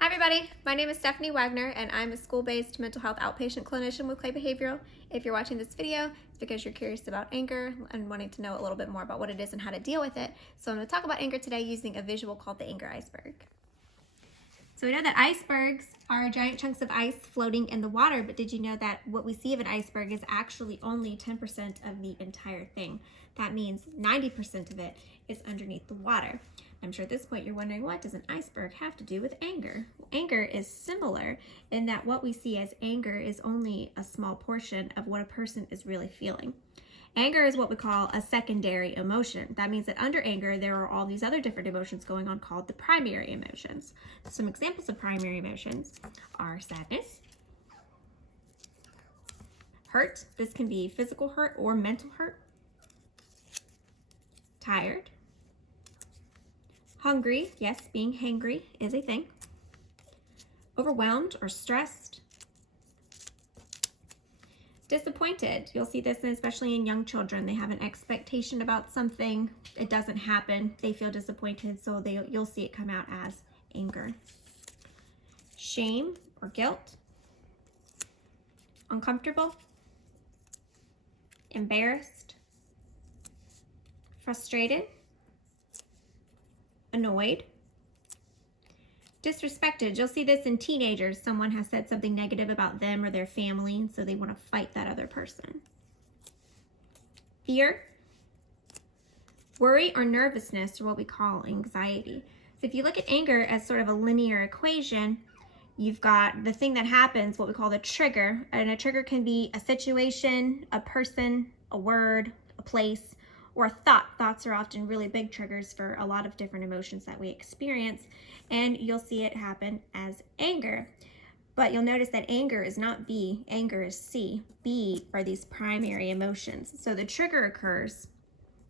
Hi everybody, my name is Stephanie Wagner and I'm a school-based mental health outpatient clinician with Clay Behavioral. If you're watching this video, it's because you're curious about anger and wanting to know a little bit more about what it is and how to deal with it. So I'm going to talk about anger today using a visual called the anger iceberg. So we know that icebergs are giant chunks of ice floating in the water, but did you know that what we see of an iceberg is actually only 10% of the entire thing? That means 90% of it is underneath the water. I'm sure at this point you're wondering, what does an iceberg have to do with anger? Well, anger is similar in that what we see as anger is only a small portion of what a person is really feeling. Anger is what we call a secondary emotion. That means that under anger, there are all these other different emotions going on called the primary emotions. Some examples of primary emotions are sadness, hurt. This can be physical hurt or mental hurt. Tired. Hungry. Yes, being hangry is a thing. Overwhelmed or stressed. Disappointed. You'll see this especially in young children. They have an expectation about something. It doesn't happen. They feel disappointed, so you'll see it come out as anger. Shame or guilt. Uncomfortable. Embarrassed. Frustrated. Annoyed. Disrespected. You'll see this in teenagers. Someone has said something negative about them or their family, and so they want to fight that other person. Fear. Worry or nervousness, or what we call anxiety. So if you look at anger as sort of a linear equation, you've got the thing that happens, what we call the trigger, and a trigger can be a situation, a person, a word, a place, or a thought. Thoughts are often really big triggers for a lot of different emotions that we experience, and you'll see it happen as anger. But you'll notice that anger is not B, anger is C. B are these primary emotions. So the trigger occurs,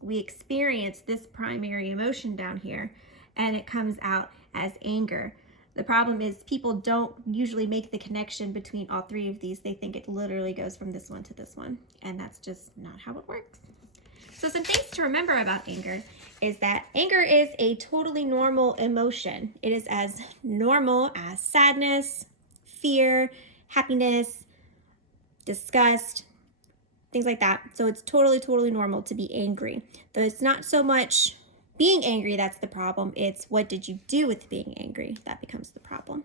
we experience this primary emotion down here, and it comes out as anger. The problem is people don't usually make the connection between all three of these. They think it literally goes from this one to this one, and that's just not how it works. So some things to remember about anger is that anger is a totally normal emotion. It is as normal as sadness, fear, happiness, disgust, things like that. So it's totally normal to be angry. Though it's not so much being angry that's the problem. It's what did you do with being angry that becomes the problem.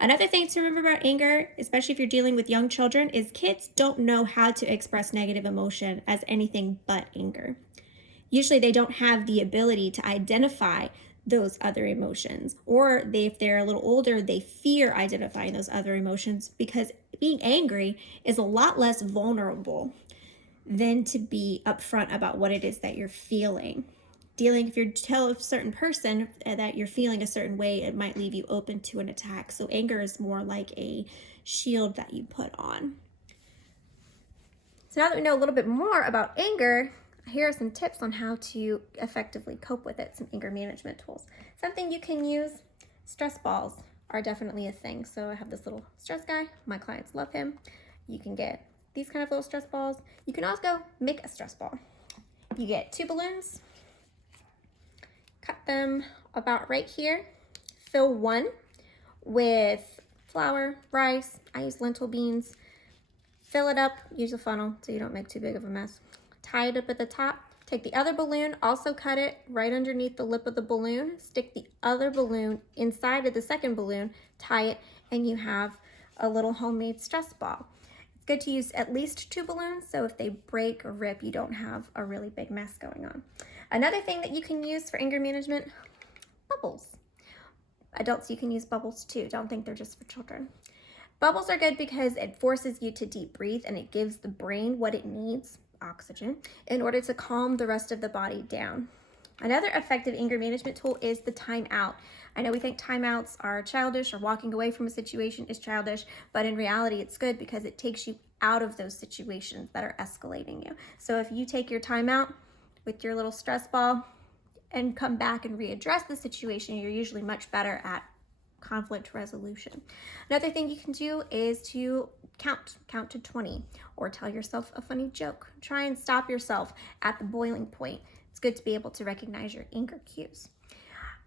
Another thing to remember about anger, especially if you're dealing with young children, is kids don't know how to express negative emotion as anything but anger. Usually they don't have the ability to identify those other emotions, or if they're a little older, they fear identifying those other emotions because being angry is a lot less vulnerable than to be upfront about what it is that you're feeling. If you tell a certain person that you're feeling a certain way, it might leave you open to an attack. So anger is more like a shield that you put on. So now that we know a little bit more about anger, here are some tips on how to effectively cope with it, some anger management tools. Something you can use, stress balls are definitely a thing. So I have this little stress guy. My clients love him. You can get these kind of little stress balls. You can also make a stress ball. You get 2 balloons, cut them about right here, fill one with flour, rice, I use lentil beans, fill it up, use a funnel so you don't make too big of a mess. Tie it up at the top, take the other balloon, also cut it right underneath the lip of the balloon, stick the other balloon inside of the second balloon, tie it, and you have a little homemade stress ball. It's good to use at least 2 balloons, so if they break or rip, you don't have a really big mess going on. Another thing that you can use for anger management, bubbles. Adults, you can use bubbles too. Don't think they're just for children. Bubbles are good because it forces you to deep breathe and it gives the brain what it needs, oxygen, in order to calm the rest of the body down. Another effective anger management tool is the timeout. I know we think timeouts are childish or walking away from a situation is childish, but in reality it's good because it takes you out of those situations that are escalating you. So if you take your timeout with your little stress ball and come back and readdress the situation, you're usually much better at conflict resolution. Another thing you can do is to count to 20 or tell yourself a funny joke. Try and stop yourself at the boiling point. It's good to be able to recognize your anger cues.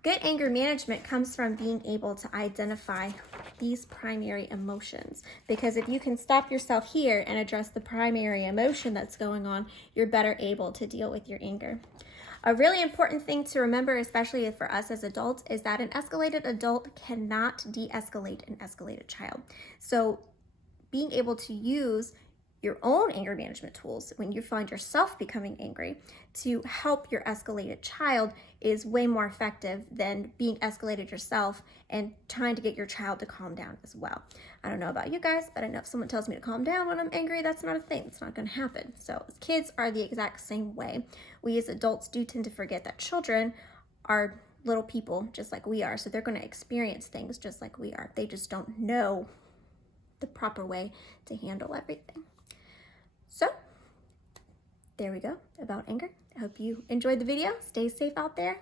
Good anger management comes from being able to identify these primary emotions, because if you can stop yourself here and address the primary emotion that's going on, you're better able to deal with your anger. A really important thing to remember, especially for us as adults, is that an escalated adult cannot de-escalate an escalated child. So being able to use your own anger management tools when you find yourself becoming angry to help your escalated child is way more effective than being escalated yourself and trying to get your child to calm down as well. I don't know about you guys, but I know if someone tells me to calm down when I'm angry, that's not a thing. It's not going to happen. So kids are the exact same way. We as adults do tend to forget that children are little people just like we are. So they're going to experience things just like we are. They just don't know the proper way to handle everything. So there we go about anger. I hope you enjoyed the video. Stay safe out there.